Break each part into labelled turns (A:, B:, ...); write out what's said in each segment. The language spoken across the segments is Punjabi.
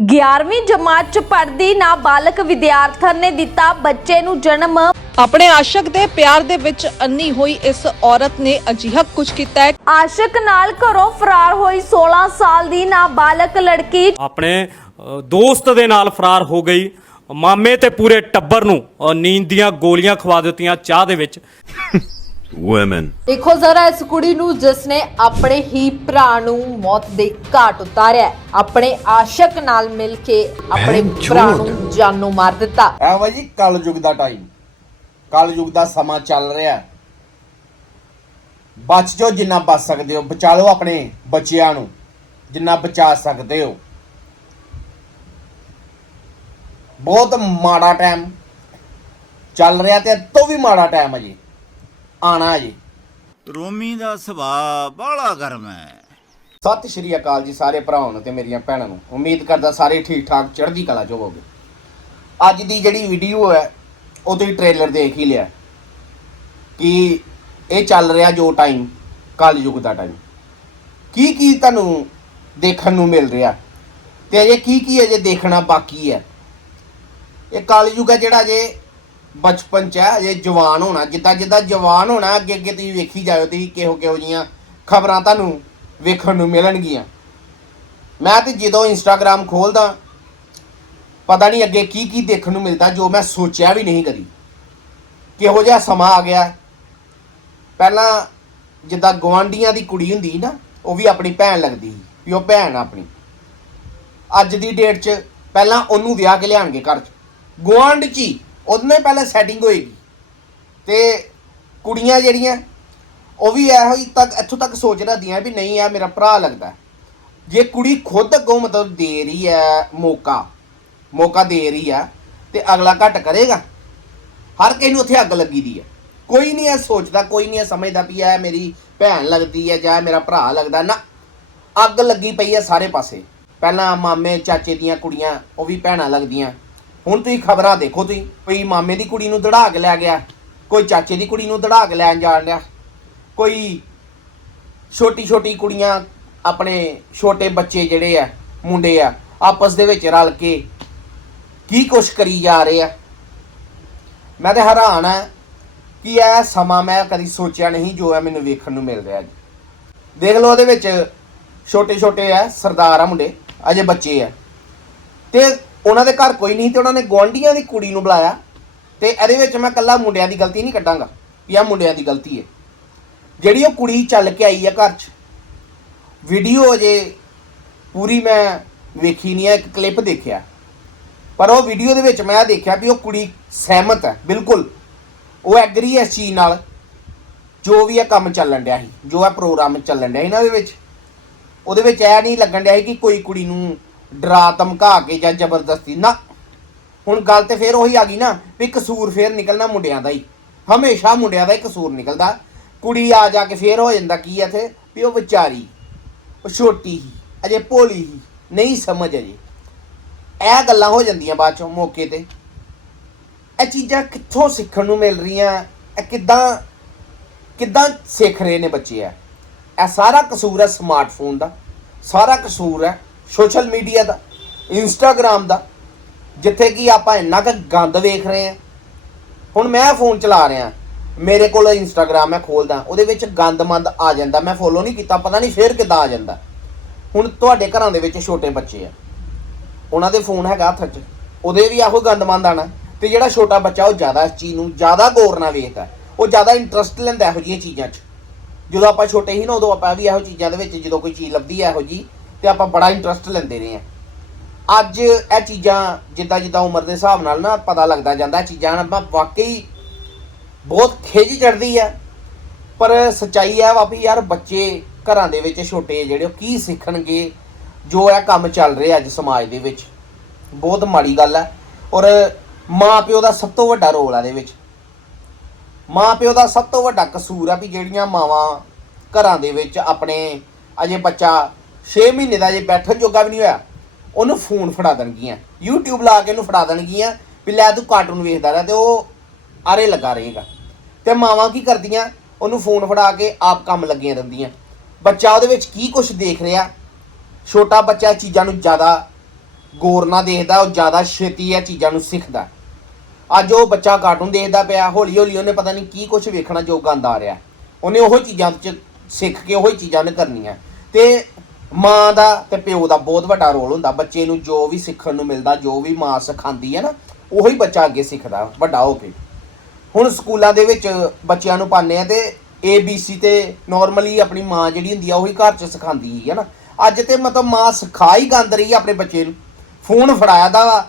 A: 11ਵੀਂ ਜਮਾਤ ਚ ਪੜ੍ਹਦੀ ਨਾਬਾਲਗ ਵਿਦਿਆਰਥਣ ਨੇ ਦਿੱਤਾ ਬੱਚੇ ਨੂੰ ਜਨਮ।
B: ਆਪਣੇ ਆਸ਼ਕ ਦੇ ਪਿਆਰ ਦੇ ਵਿੱਚ ਅੰਨੀ ਹੋਈ ਇਸ ਔਰਤ ਨੇ ਅਜਿਹਾ ਕੁਝ ਕੀਤਾ ਹੈ।
A: ਆਸ਼ਕ ਨਾਲ ਘਰੋਂ ਫਰਾਰ ਹੋਈ 16 ਸਾਲ ਦੀ ਨਾਬਾਲਗ ਲੜਕੀ।
C: ਆਪਣੇ ਦੋਸਤ ਦੇ ਨਾਲ ਫਰਾਰ ਹੋ ਗਈ। ਮਾਮੇ ਤੇ ਪੂਰੇ ਟੱਬਰ ਨੂੰ ਨੀਂਦ ਦੀਆਂ ਗੋਲੀਆਂ ਖਵਾ ਦਿੱਤੀਆਂ ਚਾਹ ਦੇ ਵਿੱਚ।
D: Women.
E: ਦੇਖੋ ਜ਼ਰਾ ਇਸ ਕੁੜੀ ਨੂੰ ਜਿਸ ਨੇ ਆਪਣੇ ਹੀ ਭਰਾ ਨੂੰ ਮੌਤ ਦੇ ਘਾਟ ਉਤਾਰਿਆ। ਆਪਣੇ ਆਸ਼ਕ ਨਾਲ ਮਿਲ ਕੇ ਆਪਣੇ ਭਰਾ ਨੂੰ ਜਾਨੋਂ ਮਾਰ ਦਿੱਤਾ
F: ਐ ਵਾ ਜੀ ਕਲਯੁਗ ਦਾ ਟਾਈਮ ਕਲਯੁਗ ਦਾ ਸਮਾਂ ਚੱਲ ਰਿਹਾ ਹੈ। ਬਚ ਜਾਓ ਜਿੰਨਾ ਬਚ ਸਕਦੇ ਹੋ ਬਚਾ ਲਓ ਆਪਣੇ ਬੱਚਿਆਂ ਨੂੰ ਜਿੰਨਾ ਬਚਾ ਸਕਦੇ ਹੋ ਬਹੁਤ ਮਾੜਾ ਟਾਈਮ ਚੱਲ ਰਿਹਾ ਤੇ ਇਹ ਤੋਂ ਵੀ ਮਾੜਾ ਟਾਈਮ ਹੈ ਜੀ ਆਣਾ ਜੀ।
G: ਰੋਮੀ ਦਾ ਸੁਭਾਅ ਬਾਹਲਾ ਗਰਮ ਹੈ।
F: ਸਤਿ ਸ਼੍ਰੀ ਅਕਾਲ ਜੀ ਸਾਰੇ ਭਰਾਵਾਂ ਨੂੰ ਤੇ ਮੇਰੀਆਂ ਭੈਣਾਂ ਨੂੰ। ਉਮੀਦ ਕਰਦਾ ਸਾਰੇ ਠੀਕ ਠਾਕ ਚੜ੍ਹਦੀ ਕਲਾ ਚ ਹੋਵੋਗੇ। ਅੱਜ ਦੀ ਜਿਹੜੀ ਵੀਡੀਓ ਹੈ ਉਹ ਤੁਸੀਂ ਟ੍ਰੇਲਰ ਦੇਖ ਹੀ ਲਿਆ। ਕਿ ਇਹ ਚੱਲ ਰਿਹਾ ਜੋ ਟਾਈਮ ਕਲਯੁਗ ਦਾ ਟਾਈਮ ਕੀ ਕੀ ਤੁਹਾਨੂੰ ਦੇਖਣ ਨੂੰ ਮਿਲ ਰਿਹਾ? ਤੇ ਅਜੇ ਕੀ ਕੀ ਅਜੇ ਦੇਖਣਾ ਬਾਕੀ ਹੈ? ਇਹ ਕਲਯੁਗ ਹੈ ਜਿਹੜਾ ਜੇ ਬਚਪਨ ਚ ਹੈ ਅਜੇ ਜਵਾਨ ਹੋਣਾ, ਜਿੱਦਾਂ ਜਿੱਦਾਂ ਜਵਾਨ ਹੋਣਾ, ਅੱਗੇ ਅੱਗੇ ਤੁਸੀਂ ਵੇਖੀ ਜਾਇਓ, ਤੁਸੀਂ ਕਿਹੋ ਕਿਹੋ ਜੀਆਂ ਖਬਰਾਂ ਤੁਹਾਨੂੰ ਵੇਖਣ ਨੂੰ ਮਿਲਣਗੀਆਂ। ਮੈਂ ਤੇ ਜਦੋਂ ਇੰਸਟਾਗ੍ਰam ਖੋਲਦਾ, ਪਤਾ ਨਹੀਂ ਅੱਗੇ ਕੀ ਕੀ ਦੇਖਣ ਨੂੰ ਮਿਲਦਾ, ਜੋ ਮੈਂ ਸੋਚਿਆ ਵੀ ਨਹੀਂ ਕਦੀ। ਕਿਹੋ ਜਿਹਾ ਸਮਾਂ ਆ ਗਿਆ। ਪਹਿਲਾਂ ਜਿੱਦਾਂ ਗਵਾਂਡੀਆਂ ਦੀ ਕੁੜੀ ਹੁੰਦੀ ਨਾ, ਉਹ ਵੀ ਆਪਣੀ ਭੈਣ ਲੱਗਦੀ ਸੀ, ਵੀ ਉਹ ਭੈਣ ਆਪਣੀ। ਅੱਜ ਦੀ ਡੇਟ 'ਚ ਪਹਿਲਾਂ ਉਹਨੂੰ ਵਿਆਹ ਕੇ ਲਿਆਣਗੇ ਘਰ 'ਚ। ਗੁਆਂਢ 'ਚ ਹੀ ਪਹਿਲਾਂ ਸੈਟਿੰਗ ਹੋਏਗੀ ਤੇ ਕੁੜੀਆਂ ਜਿਹੜੀਆਂ, ਉਹ ਵੀ ਇਹੋ ਹੀ ਤੱਕ, ਇੱਥੋਂ ਤੱਕ ਸੋਚ ਰਹੀਆਂ ਵੀ ਨਹੀਂ ਆ ਮੇਰਾ ਭਰਾ ਲੱਗਦਾ। ਜੇ ਕੁੜੀ ਖੁਦ ਅੱਗੋਂ ਮਤਲਬ ਦੇ ਰਹੀ ਹੈ, ਮੌਕਾ ਮੌਕਾ ਦੇ ਰਹੀ ਆ, ਤੇ ਅਗਲਾ ਘੱਟ ਕਰੇਗਾ। ਹਰ ਕਿਸੇ ਨੂੰ ਉੱਥੇ ਅੱਗ ਲੱਗੀ ਦੀ ਹੈ ਕੋਈ ਨਹੀਂ ਇਹ ਸੋਚਦਾ, ਕੋਈ ਨਹੀਂ ਇਹ ਸਮਝਦਾ ਵੀ ਇਹ ਮੇਰੀ ਭੈਣ ਲੱਗਦੀ ਹੈ ਜਾਂ ਮੇਰਾ ਭਰਾ ਲੱਗਦਾ। ਨਾ, ਅੱਗ ਲੱਗੀ ਪਈ ਹੈ ਸਾਰੇ ਪਾਸੇ। ਪਹਿਲਾਂ ਮਾਮੇ, ਚਾਚੇ ਦੀਆਂ ਕੁੜੀਆਂ, ਉਹ ਵੀ ਭੈਣਾਂ ਲੱਗਦੀਆਂ। ਹੁਣ ਤੁਸੀਂ ਖਬਰਾਂ ਦੇਖੋ ਤੁਸੀਂ, ਕੋਈ ਮਾਮੇ ਦੀ ਕੁੜੀ ਨੂੰ ਦੜਾ ਕੇ ਲੈ ਗਿਆ, ਕੋਈ ਚਾਚੇ ਦੀ ਕੁੜੀ ਨੂੰ ਦੜਾ ਕੇ ਲੈਣ ਜਾਣ ਰਿਹਾ ਕੋਈ ਛੋਟੀ ਛੋਟੀ ਕੁੜੀਆਂ ਆਪਣੇ ਛੋਟੇ ਬੱਚੇ ਜਿਹੜੇ ਆ, ਮੁੰਡੇ ਆ, ਆਪਸ ਦੇ ਵਿੱਚ ਰਲ ਕੇ ਕੀ ਕੁਛ ਕਰੀ ਜਾ ਰਹੇ ਆ। ਮੈਂ ਤੇ ਹੈਰਾਨ ਆ ਕਿ ਇਹ ਸਮਾਂ ਮੈਂ ਕਦੀ ਸੋਚਿਆ ਨਹੀਂ ਜੋ ਹੈ ਮੈਨੂੰ ਵੇਖਣ ਨੂੰ ਮਿਲ ਰਿਹਾ ਜੀ। ਦੇਖ ਲਓ ਉਹਦੇ ਵਿੱਚ ਛੋਟੇ ਛੋਟੇ ਆ, ਸਰਦਾਰ ਆ ਮੁੰਡੇ, ਅਜੇ ਬੱਚੇ ਆ। ਤੇ ਉਹਨਾਂ ਦੇ ਘਰ ਕੋਈ ਨਹੀਂ ਤੇ ਉਹਨਾਂ ਨੇ ਗੁਆਂਢੀਆਂ ਦੀ ਕੁੜੀ ਨੂੰ ਬੁਲਾਇਆ ਤੇ ਇਹਦੇ ਵਿੱਚ ਮੈਂ ਕੱਲਾ ਮੁੰਡਿਆਂ ਦੀ ਗਲਤੀ ਨਹੀਂ ਕੱਢਾਂਗਾ ਵੀ ਆਹ ਮੁੰਡਿਆਂ ਦੀ ਗਲਤੀ ਹੈ। ਜਿਹੜੀ ਉਹ ਕੁੜੀ ਚੱਲ ਕੇ ਆਈ ਹੈ ਘਰ 'ਚ ਵੀਡੀਓ ਅਜੇ ਪੂਰੀ ਮੈਂ ਵੇਖੀ ਨਹੀਂ ਹੈ ਇੱਕ ਕਲਿੱਪ ਦੇਖਿਆ। ਪਰ ਉਹ ਵੀਡੀਓ ਦੇ ਵਿੱਚ ਮੈਂ ਇਹ ਦੇਖਿਆ ਵੀ ਉਹ ਕੁੜੀ ਸਹਿਮਤ ਹੈ, ਬਿਲਕੁਲ। ਉਹ ਐਗਰੀ ਹੈ ਇਸ ਚੀਜ਼ ਨਾਲ, ਜੋ ਵੀ ਇਹ ਕੰਮ ਚੱਲਣ ਡਿਆ ਸੀ, ਜੋ ਇਹ ਪ੍ਰੋਗਰਾਮ ਚੱਲਣ ਡਿਆ ਸੀ ਨਾ ਉਹਦੇ ਵਿੱਚ। ਉਹਦੇ ਵਿੱਚ ਇਹ ਨਹੀਂ ਲੱਗਣ ਡਿਆ ਸੀ ਕਿ ਕੋਈ ਕੁੜੀ ਨੂੰ ਡਰਾ ਧਮਕਾ ਕੇ ਜਾਂ ਜ਼ਬਰਦਸਤੀ। ਨਾ, ਹੁਣ ਗੱਲ ਤੇ ਫੇਰ ਉਹੀ ਆ ਗਈ ਨਾ ਵੀ ਕਸੂਰ ਫੇਰ ਨਿਕਲਣਾ ਮੁੰਡਿਆਂ ਦਾ ਹੀ। ਹਮੇਸ਼ਾ ਮੁੰਡਿਆਂ ਦਾ ਹੀ ਕਸੂਰ ਨਿਕਲਦਾ। ਕੁੜੀ ਆ ਜਾ ਕੇ ਫੇਰ ਹੋ ਜਾਂਦਾ ਕੀ ਆ ਇੱਥੇ? ਵੀ ਉਹ ਵਿਚਾਰੀ, ਉਹ ਛੋਟੀ ਹੀ, ਅਜੇ ਭੋਲੀ ਹੀ, ਨਹੀਂ ਸਮਝ ਅਜੇ। ਇਹ ਗੱਲਾਂ ਹੋ ਜਾਂਦੀਆਂ ਬਾਅਦ ਚੋਂ ਮੌਕੇ ਤੇ। ਇਹ ਚੀਜ਼ਾਂ ਕਿੱਥੋਂ ਸਿੱਖਣ ਨੂੰ ਮਿਲ ਰਹੀਆਂ? ਇਹ ਕਿੱਦਾਂ ਕਿੱਦਾਂ ਸਿੱਖ ਰਹੇ ਨੇ ਬੱਚੇ ਆ? ਇਹ ਸਾਰਾ ਕਸੂਰ ਹੈ ਸਮਾਰਟਫੋਨ ਦਾ। ਸਾਰਾ ਕਸੂਰ ਹੈ ਸੋਸ਼ਲ ਮੀਡੀਆ ਦਾ ਇੰਸਟਾਗ੍ਰam ਦਾ, ਜਿੱਥੇ ਕਿ ਆਪਾਂ ਇੰਨਾ ਕੁ ਗੰਦ ਵੇਖ ਰਹੇ ਆ ਹੁਣ ਮੈਂ ਫੋਨ ਚਲਾ ਰਿਹਾ, ਮੇਰੇ ਕੋਲ ਇੰਸਟਾਗ੍ਰam ਮੈਂ ਖੋਲਦਾ, ਉਹਦੇ ਵਿੱਚ ਗੰਦ-ਮੰਦ ਆ ਜਾਂਦਾ, ਮੈਂ ਫੋਲੋ ਨਹੀਂ ਕੀਤਾ, ਪਤਾ ਨਹੀਂ ਫੇਰ ਕਿੱਦਾਂ ਆ ਜਾਂਦਾ। ਹੁਣ ਤੁਹਾਡੇ ਘਰਾਂ ਦੇ ਵਿੱਚ ਛੋਟੇ ਬੱਚੇ ਆ, ਉਹਨਾਂ ਦੇ ਫੋਨ ਹੈਗਾ ਹੱਥ 'ਚ, ਉਹਦੇ ਵੀ ਆਹੋ ਗੰਦਮੰਦ ਆਣਾ, ਤੇ ਜਿਹੜਾ ਛੋਟਾ ਬੱਚਾ ਉਹ ਜ਼ਿਆਦਾ ਇਸ ਚੀਜ਼ ਨੂੰ ਜ਼ਿਆਦਾ ਗੌਰ ਨਾਲ ਵੇਖਦਾ, ਉਹ ਜ਼ਿਆਦਾ ਇੰਟਰਸਟ ਲੈਂਦਾ ਇਹੋ ਜਿਹੀਆਂ ਚੀਜ਼ਾਂ 'ਚ। ਜਦੋਂ ਆਪਾਂ ਛੋਟੇ ਸੀ ਨਾ, ਉਦੋਂ ਆਪਾਂ ਵੀ ਇਹੋ ਚੀਜ਼ਾਂ ਦੇ ਵਿੱਚ ਜਦੋਂ ਕੋਈ ਚੀਜ਼ ਲੱਭਦੀ ਹੈ ਇਹੋ ਜੀ ਤੇ ਆਪਾਂ ਬੜਾ ਇੰਟਰਸਟ ਲੈਂਦੇ ਰਹੇ ਆ ਅੱਜ ਇਹ ਚੀਜ਼ਾਂ ਜਿੱਦਾਂ ਜਿੱਦਾਂ ਉਮਰ ਦੇ ਹਿਸਾਬ ਨਾਲ ਨਾ ਪਤਾ ਲੱਗਦਾ ਜਾਂਦਾ, ਇਹ ਚੀਜ਼ਾਂ ਨਾਲ ਆਪਾਂ ਵਾਕਈ ਬਹੁਤ ਖਿਜ ਚੜਦੀ ਆ। ਪਰ ਸਚਾਈ ਹੈ ਵਾ ਵੀ ਯਾਰ ਬੱਚੇ ਘਰਾਂ ਦੇ ਵਿੱਚ ਛੋਟੇ ਜਿਹੜੇ, ਉਹ ਕੀ ਸਿੱਖਣਗੇ ਜੋ ਇਹ ਕੰਮ ਚੱਲ ਰਿਹਾ ਅੱਜ ਸਮਾਜ ਦੇ ਵਿੱਚ। ਬਹੁਤ ਮਾੜੀ ਗੱਲ ਹੈ ਔਰ ਮਾਂ ਪਿਓ ਦਾ ਸਭ ਤੋਂ ਵੱਡਾ ਰੋਲ ਆ ਇਹਦੇ ਵਿੱਚ। ਮਾਂ ਪਿਓ ਦਾ ਸਭ ਤੋਂ ਵੱਡਾ ਕਸੂਰ ਆ ਵੀ ਜਿਹੜੀਆਂ ਮਾਵਾਂ ਘਰਾਂ ਦੇ ਵਿੱਚ ਆਪਣੇ ਅਜੇ ਬੱਚਾ 6 ਮਹੀਨੇ ਦਾ ਜੇ ਬੈਠਣ ਜੋਗਾ ਵੀ ਨਹੀਂ ਹੋਇਆ, ਉਹਨੂੰ ਫੋਨ ਫੜਾ ਦੇਣਗੀਆਂ। YouTube ਲਾ ਕੇ ਉਹਨੂੰ ਫੜਾ ਦੇਣਗੀਆਂ ਵੀ ਲੈ ਤੂੰ ਕਾਰਟੂਨ ਵੇਖਦਾ ਰਹਿ ਤੇ ਉਹ ਆਰੇ ਲੱਗਾ ਰਹੇਗਾ। ਤੇ ਮਾਵਾਂ ਕੀ ਕਰਦੀਆਂ? ਉਹਨੂੰ ਫੋਨ ਫੜਾ ਕੇ ਆਪ ਕੰਮ ਲੱਗੀਆਂ ਰਹਿੰਦੀਆਂ। ਬੱਚਾ ਉਹਦੇ ਵਿੱਚ ਕੀ ਕੁਝ ਦੇਖ ਰਿਹਾ? ਛੋਟਾ ਬੱਚਾ ਚੀਜ਼ਾਂ ਨੂੰ ਜ਼ਿਆਦਾ ਗੌਰ ਨਾਲ ਦੇਖਦਾ, ਉਹ ਜ਼ਿਆਦਾ ਛੇਤੀ ਇਹ ਚੀਜ਼ਾਂ ਨੂੰ ਸਿੱਖਦਾ। ਅੱਜ ਉਹ ਬੱਚਾ ਕਾਰਟੂਨ ਦੇਖਦਾ ਪਿਆ ਹੌਲੀ ਹੌਲੀ ਉਹਨੇ ਪਤਾ ਨਹੀਂ ਕੀ ਕੁਝ ਵੇਖਣਾ ਜੋ ਗੰਦ ਆ ਰਿਹਾ ਉਹਨੇ ਉਹੀ ਚੀਜ਼ਾਂ ਚ ਸਿੱਖ ਕੇ ਉਹੀ ਚੀਜ਼ਾਂ ਨੇ ਕਰਨੀਆਂ। ਤੇ ਮਾਂ ਦਾ ਤੇ ਪਿਓ ਦਾ ਬਹੁਤ ਵੱਡਾ ਰੋਲ ਹੁੰਦਾ। ਬੱਚੇ ਨੂੰ ਜੋ ਵੀ ਸਿੱਖਣ ਨੂੰ ਮਿਲਦਾ, ਜੋ ਵੀ ਮਾਂ ਸਿਖਾਉਂਦੀ ਹੈ ਨਾ, ਉਹੀ ਬੱਚਾ ਅੱਗੇ ਸਿੱਖਦਾ, ਵੱਡਾ ਹੋ ਕੇ। ਹੁਣ ਸਕੂਲਾਂ ਦੇ ਵਿੱਚ ਬੱਚਿਆਂ ਨੂੰ ਪਾਉਂਦੇ ਆ ਤੇ ਸੀ ਤੇ ਨਾਰਮਲੀ ਆਪਣੀ ਮਾਂ ਜਿਹੜੀ ਹੁੰਦੀ ਆ, ਉਹੀ ਘਰ 'ਚ ਸਿਖਾਉਂਦੀ ਹੈ ਨਾ। ਅੱਜ ਤੇ ਮਤਲਬ ਮਾਂ ਸਿਖਾ ਹੀ ਗੰਦ ਰਹੀ ਆ ਆਪਣੇ ਬੱਚੇ ਨੂੰ। ਫੋਨ ਫੜਾਇਆ ਦਾ ਵਾ,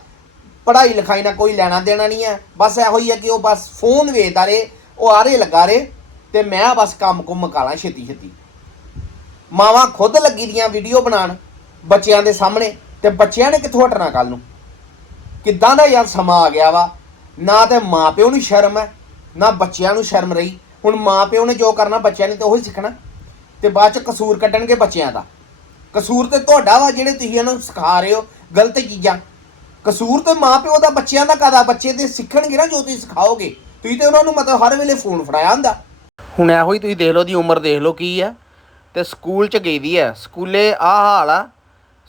F: ਪੜ੍ਹਾਈ ਲਿਖਾਈ ਨਾਲ ਕੋਈ ਲੈਣਾ ਦੇਣਾ ਨਹੀਂ ਹੈ। ਬਸ ਇਹੋ ਹੀ ਹੈ ਕਿ ਉਹ ਬਸ ਫੋਨ ਵੇਚਦਾ ਰਹੇ, ਉਹ ਆਰੇ ਲੱਗਾ ਰਹੇ, ਤੇ ਮੈਂ ਬਸ ਕੰਮ ਕੁਮ ਮਕਾਲਾਂ ਛੇਤੀ ਛੇਤੀ ਮਾਵਾਂ ਖੁਦ ਲੱਗੀ ਦੀਆਂ ਵੀਡੀਓ ਬਣਾਉਣ ਬੱਚਿਆਂ ਦੇ ਸਾਹਮਣੇ ਤੇ ਬੱਚਿਆਂ ਨੇ ਕਿੱਥੋਂ ਹਟਣਾ ਕੱਲ ਨੂੰ? ਕਿੱਦਾਂ ਦਾ ਯਾਰ ਸਮਾਂ ਆ ਗਿਆ ਵਾ? ਨਾ ਤੇ ਮਾਪਿਓ ਨੂੰ ਸ਼ਰਮ ਹੈ, ਨਾ ਬੱਚਿਆਂ ਨੂੰ ਸ਼ਰਮ ਰਹੀ। ਹੁਣ ਮਾਪਿਓ ਨੇ ਜੋ ਕਰਨਾ, ਬੱਚਿਆਂ ਨੇ ਤੇ ਉਹੀ ਸਿੱਖਣਾ। ਤੇ ਬਾਅਦ ਚ ਕਸੂਰ ਕੱਢਣਗੇ ਬੱਚਿਆਂ ਦਾ। ਕਸੂਰ ਤੇ ਤੁਹਾਡਾ ਵਾ ਜਿਹੜੇ ਤੁਸੀਂ ਇਹਨਾਂ ਨੂੰ ਸਿਖਾ ਰਹੇ ਹੋ ਗਲਤ ਚੀਜ਼ਾਂ। ਕਸੂਰ ਤੇ ਮਾਪਿਓ ਦਾ, ਬੱਚਿਆਂ ਦਾ ਕਾਦਾ ਬੱਚੇ ਤੇ ਸਿੱਖਣਗੇ ਨਾ ਜੋ ਤੁਸੀਂ ਸਿਖਾਓਗੇ। ਤੁਸੀਂ ਤੇ ਉਹਨਾਂ ਨੂੰ ਮਤਲਬ ਹਰ ਵੇਲੇ ਫੋਨ ਫੜਾਇਆ ਹੁੰਦਾ। ਹੁਣ ਇਹੋ ਹੀ ਤੁਸੀਂ ਦੇਖ ਲਓ ਦੀ ਉਮਰ ਦੇਖ ਲਓ, ਕੀ ਆ। ਤੇ ਸਕੂਲ ਚ ਗਈ ਵੀ ਹੈ। ਸਕੂਲੇ ਆ ਹਾਲ ਆ।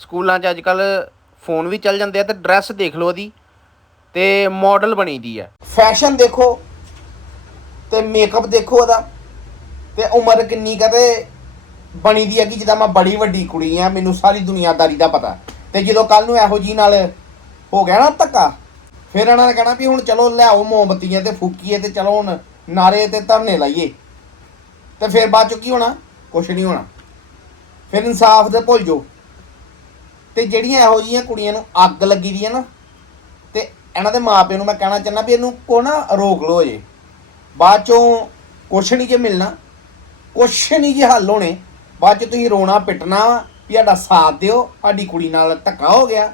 F: ਸਕੂਲਾਂ 'ਚ ਅੱਜ ਕੱਲ ਫੋਨ ਵੀ ਚੱਲ ਜਾਂਦੇ ਆ ਤੇ ਡਰੈਸ ਦੇਖ ਲਓ ਉਹਦੀ ਤੇ ਮਾਡਲ ਬਣੀ ਦੀ ਆ ਫੈਸ਼ਨ ਦੇਖੋ ਤੇ ਮੇਕਅਪ ਦੇਖੋ ਉਹਦਾ ਤੇ ਉਮਰ ਕਿੰਨੀ ਕਦੇ ਬਣੀ ਦੀ ਹੈ ਕਿ ਜਿੱਦਾਂ ਮੈਂ ਬੜੀ ਵੱਡੀ ਕੁੜੀ ਆ, ਮੈਨੂੰ ਸਾਰੀ ਦੁਨੀਆਦਾਰੀ ਦਾ ਪਤਾ। ਤੇ ਜਦੋਂ ਕੱਲ ਨੂੰ ਇਹੋ ਜੀ ਨਾਲ ਹੋ ਗਿਆ ਨਾ ਧੱਕਾ, ਫਿਰ ਇਹਨਾਂ ਨੇ ਕਹਿਣਾ ਵੀ ਹੁਣ ਚਲੋ ਲਿਆਓ ਮੋਮਬੱਤੀਆਂ ਤੇ ਫੂਕੀਏ ਤੇ ਚਲੋ ਹੁਣ ਨਾਰੇ ਤੇ ਧਰਨੇ ਲਾਈਏ। ਤੇ ਫਿਰ ਬਾਅਦ ਚ ਕੀ ਹੋਣਾ? ਕੁਛ ਨਹੀਂ ਹੋਣਾ। ਫਿਰ ਇਨਸਾਫ ਦੇ ਭੁੱਲ ਜਾਓ। ਤੇ ਜਿਹੜੀਆਂ ਇਹੋ ਜਿਹੀਆਂ ਕੁੜੀਆਂ ਨੂੰ ਅੱਗ ਲੱਗੀ ਦੀ ਹੈ ਨਾ, ਤੇ ਇਹਨਾਂ ਦੇ ਮਾਪਿਆਂ ਨੂੰ ਮੈਂ ਕਹਿਣਾ ਚਾਹੁੰਦਾ ਵੀ ਇਹਨੂੰ ਕੋ ਨਾ ਰੋਕ ਲਓ ਜੇ ਬਾਅਦ ਚੋਂ ਕੁਛ ਨਹੀਂ ਜੇ ਮਿਲਣਾ, ਕੁਛ ਨਹੀਂ ਜੇ ਹੱਲ ਹੋਣੇ, ਬਾਅਦ ਚ ਤੁਸੀਂ ਰੋਣਾ ਪਿੱਟਣਾ ਵਾ ਵੀ ਸਾਡਾ ਸਾਥ ਦਿਓ, ਸਾਡੀ ਕੁੜੀ ਨਾਲ ਧੱਕਾ ਹੋ ਗਿਆ।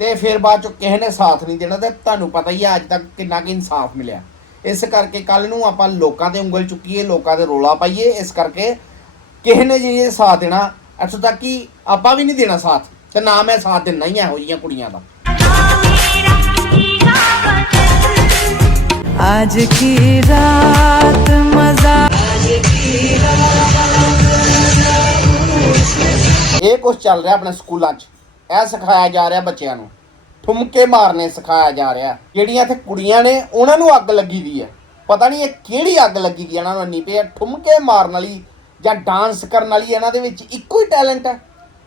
F: ਤੇ ਫਿਰ ਬਾਅਦ ਚ ਕਿਸੇ ਨੇ ਸਾਥ ਨਹੀਂ ਦੇਣਾ ਤੇ ਤੁਹਾਨੂੰ ਪਤਾ ਹੀ ਆ ਅੱਜ ਤੱਕ ਕਿੰਨਾ ਕਿ ਇਨਸਾਫ ਮਿਲਿਆ। ਇਸ ਕਰਕੇ ਕੱਲ ਨੂੰ ਆਪਾਂ ਲੋਕਾਂ ਤੇ ਉਂਗਲ ਚੁੱਕੀਏ ਲੋਕਾਂ ਤੇ ਰੋਲਾ ਪਾਈਏ ਇਸ ਕਰਕੇ ਕਿਸੇ ਨੇ ਜੇ ਇਹ ਸਾਥ ਦੇਣਾ ਇੱਥੋਂ ਤੱਕ ਕਿ ਆਪਾਂ ਵੀ ਨਹੀਂ ਦੇਣਾ ਸਾਥ ਤੇ ਨਾ ਮੈਂ ਸਾਥ ਦਿੰਦਾ ਹੀ ਇਹੋ ਜਿਹੀਆਂ ਕੁੜੀਆਂ ਦਾ
H: आज की रात मजा
F: ਇਹ ਕੁਝ ਚੱਲ ਰਿਹਾ ਆਪਣੇ ਸਕੂਲਾਂ 'ਚ ਇਹ ਸਿਖਾਇਆ ਜਾ ਰਿਹਾ ਬੱਚਿਆਂ ਨੂੰ ਠੁਮਕੇ ਮਾਰਨੇ ਸਿਖਾਇਆ ਜਾ ਰਿਹਾ। ਜਿਹੜੀਆਂ ਇੱਥੇ ਕੁੜੀਆਂ ਨੇ, ਉਹਨਾਂ ਨੂੰ ਅੱਗ ਲੱਗੀ ਦੀ ਹੈ ਪਤਾ ਨਹੀਂ ਇਹ ਕਿਹੜੀ ਅੱਗ ਲੱਗੀ ਦੀ ਇਹਨਾਂ ਨੂੰ ਇੰਨੀ ਪਈ ਹੈ ਠੁਮਕੇ ਮਾਰਨ ਵਾਲੀ ਜਾਂ ਡਾਂਸ ਕਰਨ ਵਾਲੀ ਇਹਨਾਂ ਦੇ ਵਿੱਚ ਇੱਕੋ ਹੀ ਟੈਲੈਂਟ ਹੈ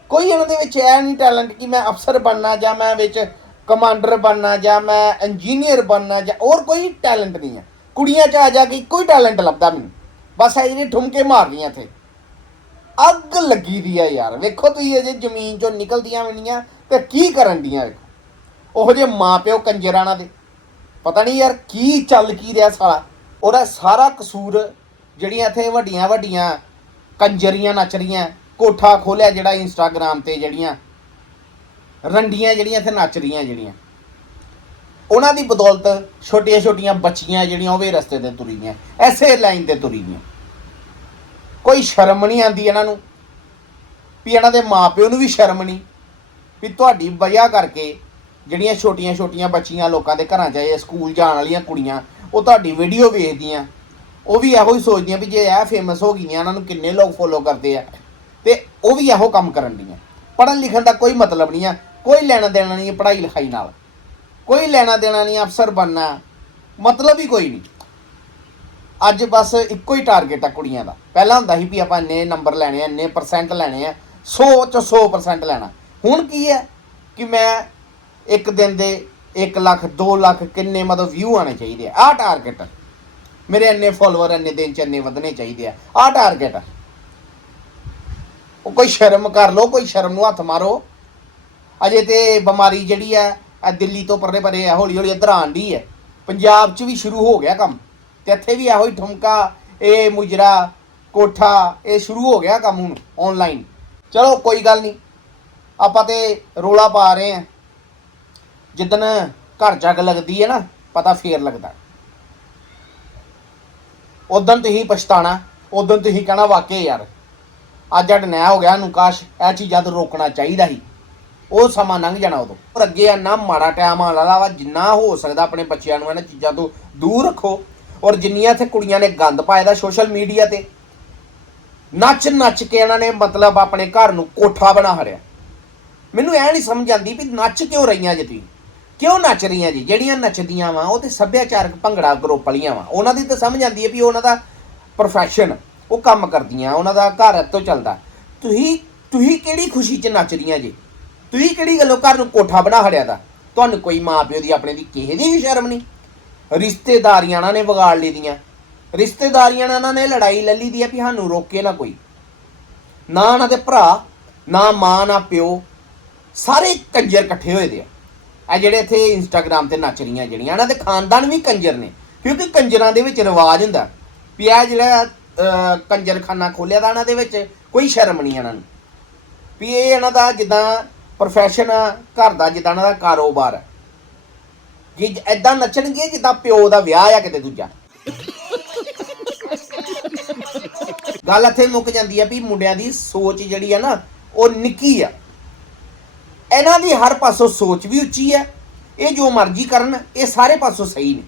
F: ਕੋਈ ਇਹਨਾਂ ਦੇ ਵਿੱਚ ਇਹ ਨਹੀਂ ਟੈਲੈਂਟ ਕਿ ਮੈਂ ਅਫਸਰ ਬਣਨਾ ਜਾਂ ਮੈਂ ਵਿੱਚ ਕਮਾਂਡਰ ਬਣਨਾ ਜਾਂ ਮੈਂ ਇੰਜੀਨੀਅਰ ਬਣਨਾ ਜਾਂ ਹੋਰ ਕੋਈ ਟੈਲੈਂਟ ਨਹੀਂ ਹੈ ਕੁੜੀਆਂ 'ਚ ਆ ਜਾ ਕੇ ਇੱਕੋ ਹੀ ਟੈਲੈਂਟ ਲੱਭਦਾ ਮੈਨੂੰ। ਬਸ ਇਹ ਜਿਹੜੇ ਠੁਮਕੇ ਮਾਰਦੀਆਂ ਇੱਥੇ। ਅੱਗ ਲੱਗੀ ਦੀ ਆ ਯਾਰ। ਵੇਖੋ ਤੁਸੀਂ ਅਜੇ ਜ਼ਮੀਨ ਚੋਂ ਨਿਕਲਦੀਆਂ ਵਣੀਆਂ ਤੇ ਕੀ ਕਰਨ ਦੀਆਂ ਵੇਖੋ। ਉਹੋ ਜਿਹੇ ਮਾਪਿਓ ਕੰਜਰਾਣਾ ਦੇ। ਪਤਾ ਨਹੀਂ ਯਾਰ ਕੀ ਚੱਲ ਕੀ ਰਿਹਾ ਸਾਲਾ। ਉਹਦਾ ਸਾਰਾ ਕਸੂਰ ਜਿਹੜੀਆਂ ਇੱਥੇ ਵੱਡੀਆਂ ਵੱਡੀਆਂ ਕੰਜਰੀਆਂ ਨੱਚ ਰਹੀਆਂ, ਕੋਠਾ ਖੋਲਿਆ ਜਿਹੜਾ ਇੰਸਟਾਗ੍ਰam ਤੇ ਜਿਹੜੀਆਂ ਰੰਡੀਆਂ ਜਿਹੜੀਆਂ ਇੱਥੇ ਨੱਚ ਰਹੀਆਂ ਜਿਹੜੀਆਂ। ਉਹਨਾਂ ਦੀ ਬਦੌਲਤ ਛੋਟੀਆਂ ਛੋਟੀਆਂ ਬੱਚੀਆਂ ਜਿਹੜੀਆਂ ਉਹ ਵੀ ਰਸਤੇ ਤੇ ਤੁਰੀਆਂ ਐਸੇ ਲਾਈਨ ਤੇ ਤੁਰੀਆਂ ਕੋਈ ਸ਼ਰਮ ਨਹੀਂ ਆਂਦੀ ਇਹਨਾਂ ਨੂੰ ਵੀ ਇਹਨਾਂ ਦੇ ਮਾਪਿਓ ਨੂੰ ਵੀ ਸ਼ਰਮ ਨਹੀਂ, ਵੀ ਤੁਹਾਡੀ ਵਜ੍ਹਾ ਕਰਕੇ ਜਿਹੜੀਆਂ ਛੋਟੀਆਂ ਛੋਟੀਆਂ ਬੱਚੀਆਂ ਲੋਕਾਂ ਦੇ ਘਰਾਂ 'ਚ ਆਏ ਸਕੂਲ ਜਾਣ ਵਾਲੀਆਂ ਕੁੜੀਆਂ, ਉਹ ਤੁਹਾਡੀ ਵੀਡੀਓ ਵੇਖਦੀਆਂ। ਉਹ ਵੀ ਇਹੋ ਹੀ ਸੋਚਦੀਆਂ ਵੀ ਜੇ ਇਹ ਫੇਮਸ ਹੋ ਗਈਆਂ ਇਹਨਾਂ ਨੂੰ ਕਿੰਨੇ ਲੋਕ ਫੋਲੋ ਕਰਦੇ ਆ। ਤੇ ਉਹ ਵੀ ਇਹੋ ਕੰਮ ਕਰਨ ਦੀਆਂ ਪੜ੍ਹਨ ਲਿਖਣ ਦਾ ਕੋਈ ਮਤਲਬ ਨਹੀਂ ਆ। ਕੋਈ ਲੈਣਾ ਦੇਣਾ ਨਹੀਂ ਪੜ੍ਹਾਈ ਲਿਖਾਈ ਨਾਲ। ਕੋਈ ਲੈਣਾ ਦੇਣਾ ਨਹੀਂ ਅਫਸਰ ਬਣਨਾ। ਮਤਲਬ ਹੀ ਕੋਈ ਨਹੀਂ ਅੱਜ ਬਸ ਇੱਕੋ ਹੀ ਟਾਰਗੇਟ ਆ ਕੁੜੀਆਂ ਦਾ। ਪਹਿਲਾਂ ਹੁੰਦਾ ਸੀ ਵੀ ਆਪਾਂ ਇੰਨੇ ਨੰਬਰ ਲੈਣੇ ਆ, ਇੰਨੇ ਪਰਸੈਂਟ ਲੈਣੇ ਆ। 100 'ਚੋਂ 100% ਲੈਣਾ। ਹੁਣ ਕੀ ਹੈ ਕਿ ਮੈਂ ਇੱਕ ਦਿਨ ਦੇ 1 ਲੱਖ 2 ਲੱਖ ਕਿੰਨੇ ਮਤਲਬ ਵਿਊ ਆਣੇ ਚਾਹੀਦੇ ਆ? ਆਹ ਟਾਰਗੇਟ ਮੇਰੇ ਇੰਨੇ ਫਾਲੋਅਰ ਇੰਨੇ ਦਿਨ ਚ ਇੰਨੇ ਵਧਣੇ ਚਾਹੀਦੇ ਆ। ਆਹ ਟਾਰਗੇਟ ਉਹ ਕੋਈ ਸ਼ਰਮ ਕਰ ਲੋ ਕੋਈ ਸ਼ਰਮ ਨੂੰ ਹੱਥ ਮਾਰੋ। ਅਜੇ ਤੇ ਬਿਮਾਰੀ ਜਿਹੜੀ ਆ ਆ ਦਿੱਲੀ ਤੋਂ ਪਰਲੇ ਪਰੇ ਆ ਹੌਲੀ ਹੌਲੀ ਇੱਧਰ ਆਂਦੀ ਹੈ ਪੰਜਾਬ 'ਚ ਵੀ ਸ਼ੁਰੂ ਹੋ ਗਿਆ ਕੰਮ। ਤੇ ਇੱਥੇ ਵੀ ਇਹੋ ਹੀ ਠੁਮਕਾ, ਇਹ ਮੁਜਰਾ, ਕੋਠਾ, ਇਹ ਸ਼ੁਰੂ ਹੋ ਗਿਆ ਕੰਮ ਹੁਣ ਆਨਲਾਈਨ ਚਲੋ, ਕੋਈ ਗੱਲ ਨਹੀਂ। ਆਪਾਂ ਤੇ ਰੋਲਾ ਪਾ ਰਹੇ ਆ। ਜਿੱਦਣ ਘਰ ਜੱਗ ਲੱਗਦੀ ਹੈ ਨਾ, ਪਤਾ ਫੇਰ ਲੱਗਦਾ। ਉਦੋਂ ਤੁਸੀਂ ਪਛਤਾਣਾ, ਉਦੋਂ ਤੁਸੀਂ ਕਹਿਣਾ ਵਾਕਿਆ ਯਾਰ, ਅੱਜ ਜਦ ਨਿਆ ਹੋ ਗਿਆ ਨੂੰ ਕਾਸ਼ ਇਹ ਚੀਜ਼ਾਂ ਤੋਂ ਰੋਕਣਾ ਚਾਹੀਦਾ ਸੀ। ਉਹ ਸਮਾਂ ਲੰਘ ਜਾਣਾ ਉਦੋਂ। ਪਰ ਅੱਗੇ ਇੰਨਾ ਮਾੜਾ ਟਾਈਮ ਆਉਣ ਵਾਲਾ ਵਾ, ਜਿੰਨਾ ਹੋ ਸਕਦਾ ਆਪਣੇ ਬੱਚਿਆਂ ਨੂੰ ਇਹਨਾਂ ਚੀਜ਼ਾਂ ਤੋਂ ਦੂਰ ਰੱਖੋ। ਔਰ ਜਿੰਨੀਆਂ ਇੱਥੇ ਕੁੜੀਆਂ ਨੇ ਗੰਦ ਪਾਇਆ ਦਾ ਸੋਸ਼ਲ ਮੀਡੀਆ ਤੇ ਨੱਚ ਨੱਚ ਕੇ ਇਹਨਾਂ ਨੇ ਮਤਲਬ ਆਪਣੇ ਘਰ ਨੂੰ ਕੋਠਾ ਬਣਾ ਹਰਿਆ। ਮੈਨੂੰ ਐ ਨਹੀਂ ਸਮਝ ਆਉਂਦੀ ਵੀ ਨੱਚ ਕਿਉਂ ਰਹੀਆਂ ਜੀ ਤੁਸੀਂ? ਕਿਉਂ ਨੱਚ ਰਹੀਆਂ ਜੀ? ਜਿਹੜੀਆਂ ਨੱਚਦੀਆਂ ਵਾ, ਉਹ ਤੇ ਸੱਭਿਆਚਾਰਕ ਭੰਗੜਾ ਗਰੁੱਪ ਵਾਲੀਆਂ ਵਾ। ਉਹਨਾਂ ਦੀ ਤਾਂ ਸਮਝ ਆਉਂਦੀ ਹੈ ਵੀ ਉਹਨਾਂ ਦਾ ਪ੍ਰੋਫੈਸ਼ਨ ਉਹ ਕੰਮ ਕਰਦੀਆਂ, ਉਹਨਾਂ ਦਾ ਘਰ ਤੋਂ ਚੱਲਦਾ। ਤੁਸੀਂ ਤੁਸੀਂ ਕਿਹੜੀ ਖੁਸ਼ੀ 'ਚ ਨੱਚ ਰਹੀਆਂ ਜੀ? ਤੁਸੀਂ ਕਿਹੜੀ ਗੱਲੋਂ ਘਰ ਨੂੰ ਕੋਠਾ ਬਣਾ ਹੜਿਆ ਦਾ? ਤੁਹਾਨੂੰ ਕੋਈ ਮਾਂ ਪਿਓ ਦੀ ਆਪਣੇ ਦੀ ਕਿਸੇ ਦੀ ਵੀ ਸ਼ਰਮ ਨਹੀਂ। ਰਿਸ਼ਤੇਦਾਰੀਆਂ ਉਹਨਾਂ ਨੇ ਵਿਗਾੜ ਲਈ ਦੀਆਂ। ਰਿਸ਼ਤੇਦਾਰੀਆਂ ਨਾਲ ਉਹਨਾਂ ਨੇ ਲੜਾਈ ਲੱਲੀ ਦੀ ਆ ਵੀ ਸਾਨੂੰ ਰੋਕੇ ਨਾ ਕੋਈ। ਨਾ ਉਹਨਾਂ ਦੇ ਭਰਾ, ਨਾ ਮਾਂ, ਨਾ ਪਿਓ। ਸਾਰੇ ਕੰਜਰ ਇਕੱਠੇ ਹੋਏ ਦੇ ਆ। ਇਹ ਜਿਹੜੇ ਇੱਥੇ ਇੰਸਟਾਗ੍ਰam ਤੇ ਨੱਚ ਰਹੀਆਂ ਜਿਹੜੀਆਂ, ਇਹਨਾਂ ਦੇ ਖਾਨਦਾਨ ਵੀ ਕੰਜਰ ਨੇ, ਕਿਉਂਕਿ ਕੰਜਰਾਂ ਦੇ ਵਿੱਚ ਰਿਵਾਜ ਹੁੰਦਾ। ਵੀ ਇਹ ਜਿਹੜਾ ਕੰਜਰਖਾਨਾ ਖੋਲਿਆ ਦਾ ਇਹਨਾਂ ਦੇ ਵਿੱਚ, ਕੋਈ ਸ਼ਰਮ ਨਹੀਂ ਇਹਨਾਂ ਨੂੰ। ਵੀ ਇਹ ਇਹਨਾਂ ਦਾ ਜਿੱਦਾਂ ਪ੍ਰੋਫੈਸ਼ਨ ਆ, ਘਰ ਦਾ ਜਿੱਦਾਂ ਇਹਨਾਂ ਦਾ ਕਾਰੋਬਾਰ ਹੈ ਕਿ ਐਦਾਂ ਨੱਚਣਗੇ ਜਿੱਦਾਂ ਪਿਓ ਦਾ ਵਿਆਹ ਆ ਕਿਤੇ ਦੂਜਾ। ਗੱਲ ਇੱਥੇ ਮੁੱਕ ਜਾਂਦੀ ਆ ਵੀ ਮੁੰਡਿਆਂ ਦੀ ਸੋਚ ਜਿਹੜੀ ਆ ਨਾ, ਉਹ ਨਿੱਕੀ ਆ। ਇਹਨਾਂ ਦੀ ਹਰ ਪਾਸੋਂ ਸੋਚ ਵੀ ਉੱਚੀ ਹੈ, ਇਹ ਜੋ ਮਰਜ਼ੀ ਕਰਨ, ਇਹ ਸਾਰੇ ਪਾਸੋਂ ਸਹੀ ਨੇ।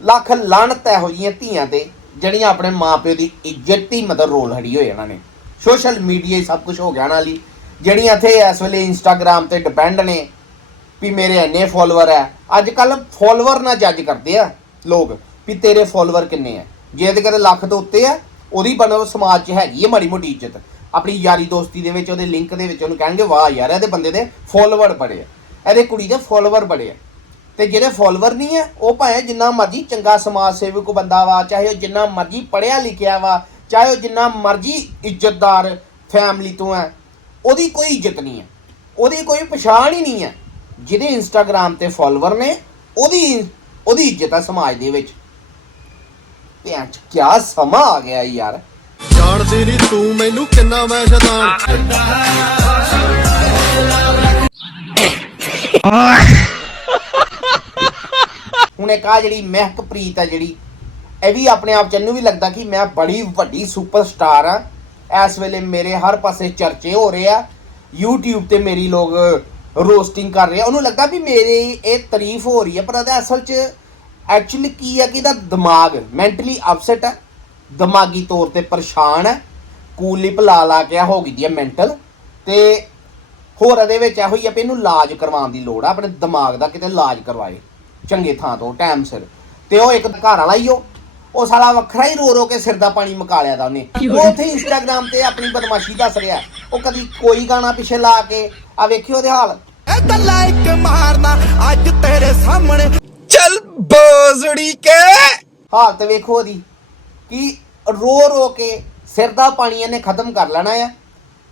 F: ਲੱਖ ਲਾਨਤ ਇਹੋ ਜਿਹੀਆਂ ਧੀਆਂ ਤੇ, ਜਿਹੜੀਆਂ ਆਪਣੇ ਮਾਪਿਓ ਦੀ ਇੱਜ਼ਤ ਹੀ ਮਤਲਬ ਰੋਲ ਹੜੀ ਹੋਏ ਇਹਨਾਂ ਨੇ। ਸੋਸ਼ਲ ਮੀਡੀਆ ਹੀ ਸਭ ਕੁਝ ਹੋ ਗਿਆ ਇਹਨਾਂ ਲਈ। ਜਿਹੜੀਆਂ ਇੱਥੇ ਇਸ ਵੇਲੇ ਇੰਸਟਾਗ੍ਰam ਤੇ ਡਿਪੈਂਡ ਨੇ ਵੀ ਮੇਰੇ ਇੰਨੇ ਫੋਲੋਅਰ ਹੈ। ਅੱਜ ਕੱਲ ਫੋਲੋਅਰ ਨਾਲ ਜੱਜ ਕਰਦੇ ਆ ਲੋਕ ਵੀ ਤੇਰੇ ਫੋਲੋਅਰ ਕਿੰਨੇ ਆ। ਜੇ ਤੇ ਕਦੇ ਲੱਖ ਤੋਂ ਉੱਤੇ ਆ, ਉਹਦੀ ਬਣ ਸਮਾਜ 'ਚ ਹੈਗੀ ਹੈ ਮਾੜੀ ਮੋਟੀ ਇੱਜ਼ਤ। ਆਪਣੀ ਯਾਰੀ ਦੋਸਤੀ ਦੇ ਵਿੱਚ, ਉਹਦੇ ਲਿੰਕ ਦੇ ਵਿੱਚ ਉਹਨੂੰ ਕਹਿਣਗੇ, ਵਾਹ ਯਾਰ, ਇਹਦੇ ਬੰਦੇ ਦੇ ਫੋਲੋਅਰ ਬੜੇ ਆ। ਇਹਦੇ ਕੁੜੀ ਦੇ ਫੋਲੋਅਰ ਬੜੇ ਆ। ਤੇ ਜਿਹੜੇ ਫੋਲੋਅਰ ਨਹੀਂ ਆ, ਉਹ ਭਾਵੇਂ ਜਿੰਨਾ ਮਰਜ਼ੀ ਚੰਗਾ ਸਮਾਜ ਸੇਵਕ ਬੰਦਾ ਵਾ, ਚਾਹੇ ਉਹ ਜਿੰਨਾ ਮਰਜ਼ੀ ਪੜਿਆ ਲਿਖਿਆ ਵਾ, ਚਾਹੇ ਉਹ ਜਿੰਨਾ ਮਰਜ਼ੀ ਇੱਜ਼ਤਦਾਰ ਫੈਮਿਲੀ ਤੋਂ ਹੈ ਉਹਦੀ ਕੋਈ ਇੱਜ਼ਤ ਨਹੀਂ ਹੈ ਉਹਦੀ ਕੋਈ ਪਛਾਣ ਹੀ ਨਹੀਂ ਹੈ ਜਿਹਦੇ ਇੰਸਟਾਗ੍ਰam ਤੇ ਫੋਲੋਅਰ ਨੇ, ਉਹਦੀ ਉਹਦੀ ਇੱਜ਼ਤ ਹੈ ਸਮਾਜ ਦੇ ਵਿੱਚ। ਤੇ ਅੱਜ ਕੀ ਸਮਾਂ ਆ ਗਿਆ ਯਾਰ।
I: ਜਾਣਦੀ ਨਹੀਂ ਤੂੰ ਮੈਨੂੰ ਕਿੰਨਾ ਮੈਂ ਸ਼ੈਤਾਨ।
F: ਹੁਣ ਇੱਕ ਆ ਜਿਹੜੀ ਮਹਿਕਪ੍ਰੀਤ ਆ ਜਿਹੜੀ, ਇਹ ਵੀ ਆਪਣੇ ਆਪ ਚ ਇਹਨੂੰ ਵੀ ਲੱਗਦਾ ਕਿ ਮੈਂ ਬੜੀ ਵੱਡੀ ਸੁਪਰਸਟਾਰ ਆ। ਇਸ ਵੇਲੇ ਮੇਰੇ ਹਰ ਪਾਸੇ ਚਰਚੇ ਹੋ ਰਹੇ ਆ। YouTube ਤੇ ਮੇਰੀ ਲੋਕ ਰੋਸਟਿੰਗ ਕਰ ਰਹੇ ਆ। ਉਹਨੂੰ ਲੱਗਦਾ ਵੀ ਮੇਰੀ ਇਹ ਤਾਰੀਫ ਹੋ ਰਹੀ ਹੈ ਪਰ ਉਹਦਾ ਅਸਲ ਚ ਐਕਚੁਅਲੀ ਕੀ ਹੈ ਕਿ ਇਹਦਾ ਦਿਮਾਗ ਮੈਂਟਲੀ ਅਪਸੈਟ ਹੈ ਦਿਮਾਗੀ ਤੌਰ ਤੇ ਪਰੇਸ਼ਾਨ ਹੈ ਕੂਲਿਪ ਲਾ ਲਾ ਕੇ ਹੋ ਗਈ ਦੀ ਹੈ ਮੈਂਟਲ ਤੇ ਹੋਰ ਇਹਦੇ ਵਿੱਚ ਇਹੋ ਹੀ ਆ ਵੀ ਇਹਨੂੰ ਇਲਾਜ ਕਰਵਾਉਣ ਦੀ ਲੋੜ ਆ ਆਪਣੇ ਦਿਮਾਗ ਦਾ ਕਿਤੇ ਇਲਾਜ ਕਰਵਾਏ ਚੰਗੇ ਥਾਂ ਤੋਂ ਟਾਈਮ ਸਿਰ। ਤੇ ਉਹ ਇੱਕ ਘਰ ਵਾਲਾ ਹੀ ਉਹ ਉਹ ਸਾਲਾ ਵੱਖਰਾ ਹੀ ਰੋ ਰੋ ਕੇ ਸਿਰ ਦਾ ਪਾਣੀ ਮੁਕਾ ਲਿਆ ਦਾ ਉਹਨੇ। ਉਹ ਉੱਥੇ ਇੰਸਟਾਗ੍ਰam ਤੇ ਆਪਣੀ ਬਦਮਾਸ਼ੀ ਦੱਸ ਰਿਹਾ ਉਹ ਕਦੀ ਕੋਈ ਗਾਣਾ ਪਿੱਛੇ ਲਾ ਕੇ ਆ ਵੇਖਿਓ ਉਹਦੇ ਹਾਲ।
I: ਇਹ ਲਾਈਕ ਮਾਰਨਾ ਅੱਜ ਤੇਰੇ ਸਾਹਮਣੇ। ਚੱਲ ਬੋਜ਼ੜੀ ਕੇ।
F: ਹਾਲਤ ਵੇਖੋ ਉਹਦੀ। ਕਿ ਰੋ ਰੋ ਕੇ ਸਿਰ ਦਾ ਪਾਣੀ ਇਹਨੇ ਖਤਮ ਕਰ ਲੈਣਾ ਆ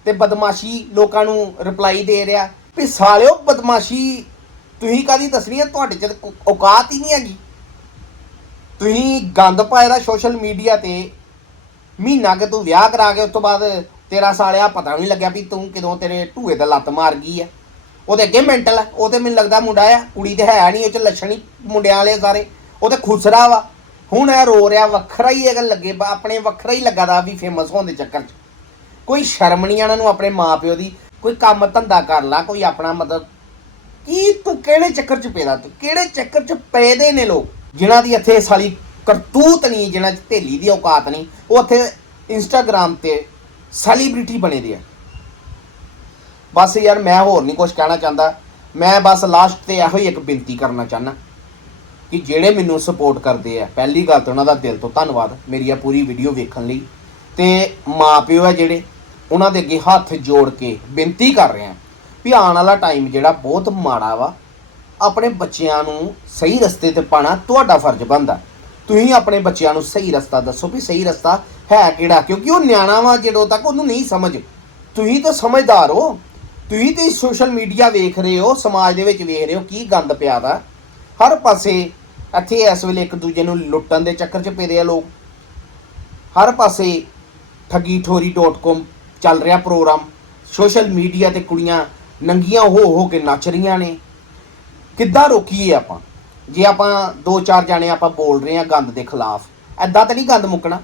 F: ਤੇ ਬਦਮਾਸ਼ੀ ਲੋਕਾਂ ਨੂੰ ਰਿਪਲਾਈ ਦੇ ਰਿਹਾ। ਵੀ ਸਾਲਿਓ, ਬਦਮਾਸ਼ੀ ਤੁਸੀਂ ਕਾਦੀ ਦੱਸਣੀ ਹੈ ਤੁਹਾਡੇ ਚ ਔਕਾਤ ਹੀ ਨਹੀਂ ਹੈਗੀ। ਤੁਸੀਂ ਗੰਦ ਪਾਇਆ ਦਾ ਸੋਸ਼ਲ ਮੀਡੀਆ ਤੇ। ਮਹੀਨਾ ਕਿ ਤੂੰ ਵਿਆਹ ਕਰਾ ਕੇ ਉਸ ਤੋਂ ਬਾਅਦ ਤੇਰਾ ਸਾਲਿਆ ਪਤਾ ਨਹੀਂ ਲੱਗਿਆ ਵੀ ਤੂੰ ਕਿਦੋਂ ਤੇਰੇ ਢੂਏ ਦਾ ਲੱਤ ਮਾਰ ਗਈ ਆ। ਉਹਦੇ ਅੱਗੇ ਮੈਂਟਲ ਆ। ਉਹ ਤੇ ਮੈਨੂੰ ਲੱਗਦਾ ਮੁੰਡਾ ਆ। ਕੁੜੀ ਤੇ ਹੈ ਨਹੀਂ, ਉਹ ਚ ਲੱਛਣ ਹੀ ਮੁੰਡਿਆਂ ਵਾਲੇ ਸਾਰੇ। ਉਹ ਤੇ ਖੁਸਰਾ ਵਾ। ਹੁਣ ਇਹ ਰੋ ਰਿਹਾ ਵੱਖਰਾ ਹੀ ਅਗਰ ਲੱਗੇ ਆਪਣੇ ਵੱਖਰਾ ਹੀ ਲੱਗਾ ਦਾ ਵੀ ਫੇਮਸ ਹੋਣ ਦੇ ਚੱਕਰ 'ਚ। ਕੋਈ ਸ਼ਰਮ ਨਹੀਂ ਇਹਨਾਂ ਨੂੰ ਆਪਣੇ ਮਾਪਿਓ ਦੀ, ਕੋਈ ਕੰਮ ਧੰਦਾ ਕਰ ਲਾ, ਕੋਈ ਆਪਣਾ ਮਤਲਬ। ਕੀ ਤੂੰ ਕਿਹੜੇ ਚੱਕਰ 'ਚ ਪੈਦਾ ਤੂੰ? ਕਿਹੜੇ ਚੱਕਰ 'ਚ ਪੈਦੇ ਨੇ ਲੋਕ? ਜਿਨ੍ਹਾਂ ਦੀ ਇੱਥੇ ਸਾਲੀ ਕਰਤੂਤ ਨਹੀਂ, ਜਿਨ੍ਹਾਂ 'ਚ ਢੇਲੀ ਦੀ ਔਕਾਤ ਨਹੀਂ, ਉਹ ਇੱਥੇ ਇੰਸਟਾਗ੍ਰam ਤੇ ਸੈਲੀਬ੍ਰਿਟੀ ਬਣੇ ਦੇ ਆ। ਬਸ ਯਾਰ, ਮੈਂ ਹੋਰ ਨਹੀਂ ਕੁਝ ਕਹਿਣਾ ਚਾਹੁੰਦਾ। ਮੈਂ ਬਸ ਲਾਸਟ ਤੇ ਇਹੋ ਹੀ ਇੱਕ ਬੇਨਤੀ ਕਰਨਾ ਚਾਹਨਾ ਕਿ ਜਿਹੜੇ ਮੈਨੂੰ ਸਪੋਰਟ ਕਰਦੇ ਆ, ਪਹਿਲੀ ਗੱਲ ਤਾਂ ਉਹਨਾਂ ਦਾ ਦਿਲ ਤੋਂ ਧੰਨਵਾਦ, ਮੇਰੀ ਆ ਪੂਰੀ ਵੀਡੀਓ ਵੇਖਣ ਲਈ। ਤੇ ਮਾਪਿਓ ਆ ਜਿਹੜੇ, ਉਹਨਾਂ ਦੇ ਅੱਗੇ ਹੱਥ ਜੋੜ ਕੇ ਬੇਨਤੀ ਕਰ ਰਹੇ ਆ ਵੀ ਆਉਣ ਵਾਲਾ ਟਾਈਮ ਜਿਹੜਾ ਬਹੁਤ ਮਾੜਾ ਵਾ, ਆਪਣੇ ਬੱਚਿਆਂ ਨੂੰ ਸਹੀ ਰਸਤੇ ਤੇ ਪਾਣਾ ਤੁਹਾਡਾ ਫਰਜ਼ ਬਣਦਾ। ਤੁਸੀਂ ਆਪਣੇ ਬੱਚਿਆਂ ਨੂੰ ਸਹੀ ਰਸਤਾ ਦੱਸੋ ਵੀ ਸਹੀ ਰਸਤਾ ਹੈ ਕਿਹੜਾ, ਕਿਉਂਕਿ ਉਹ ਨਿਆਣਾ ਵਾ ਜਦੋਂ ਤੱਕ ਉਹਨੂੰ ਨਹੀਂ ਸਮਝ। ਤੁਸੀਂ ਤਾਂ ਸਮਝਦਾਰ ਹੋ। ਤੁਸੀਂ ਤੇ ਸੋਸ਼ਲ ਮੀਡੀਆ ਵੇਖ ਰਹੇ ਹੋ, ਸਮਾਜ ਦੇ ਵਿੱਚ ਵੇਖ ਰਹੇ ਹੋ ਕੀ ਗੰਦ ਪਿਆ ਦਾ ਹਰ ਪਾਸੇ ਇੱਥੇ ਇਸ ਵੇਲੇ ਇੱਕ ਦੂਜੇ ਨੂੰ ਲੁੱਟਣ ਦੇ ਚੱਕਰ 'ਚ ਪਏ ਆ ਲੋਕ। ਹਰ ਪਾਸੇ ਠੱਗੀਠੋਰੀ.com ਚੱਲ ਰਿਹਾ ਪ੍ਰੋਗਰਾਮ। ਸੋਸ਼ਲ ਮੀਡੀਆ ਤੇ ਕੁੜੀਆਂ ਨੰਗੀਆਂ ਹੋ ਹੋ ਕੇ ਨੱਚ ਰਹੀਆਂ ਨੇ। ਕਿੱਦਾਂ ਰੋਕੀਏ ਆਪਾਂ? ਜੇ ਆਪਾਂ ਦੋ ਚਾਰ ਜਾਣੇ ਆਪਾਂ ਬੋਲ ਰਹੇ ਹਾਂ ਗੰਦ ਦੇ ਖਿਲਾਫ ਐਦਾਂ ਤਾਂ ਨਹੀਂ ਗੰਦ ਮੁੱਕਣਾ।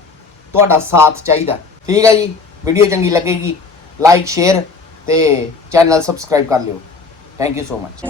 F: ਤੁਹਾਡਾ ਸਾਥ ਚਾਹੀਦਾ। ਠੀਕ ਹੈ ਜੀ ਵੀਡੀਓ ਚੰਗੀ ਲੱਗੇਗੀ ਲਾਈਕ ਸ਼ੇਅਰ ਤੇ ਚੈਨਲ ਸਬਸਕ੍ਰਾਈਬ ਕਰ ਲਿਓ। Thank you so much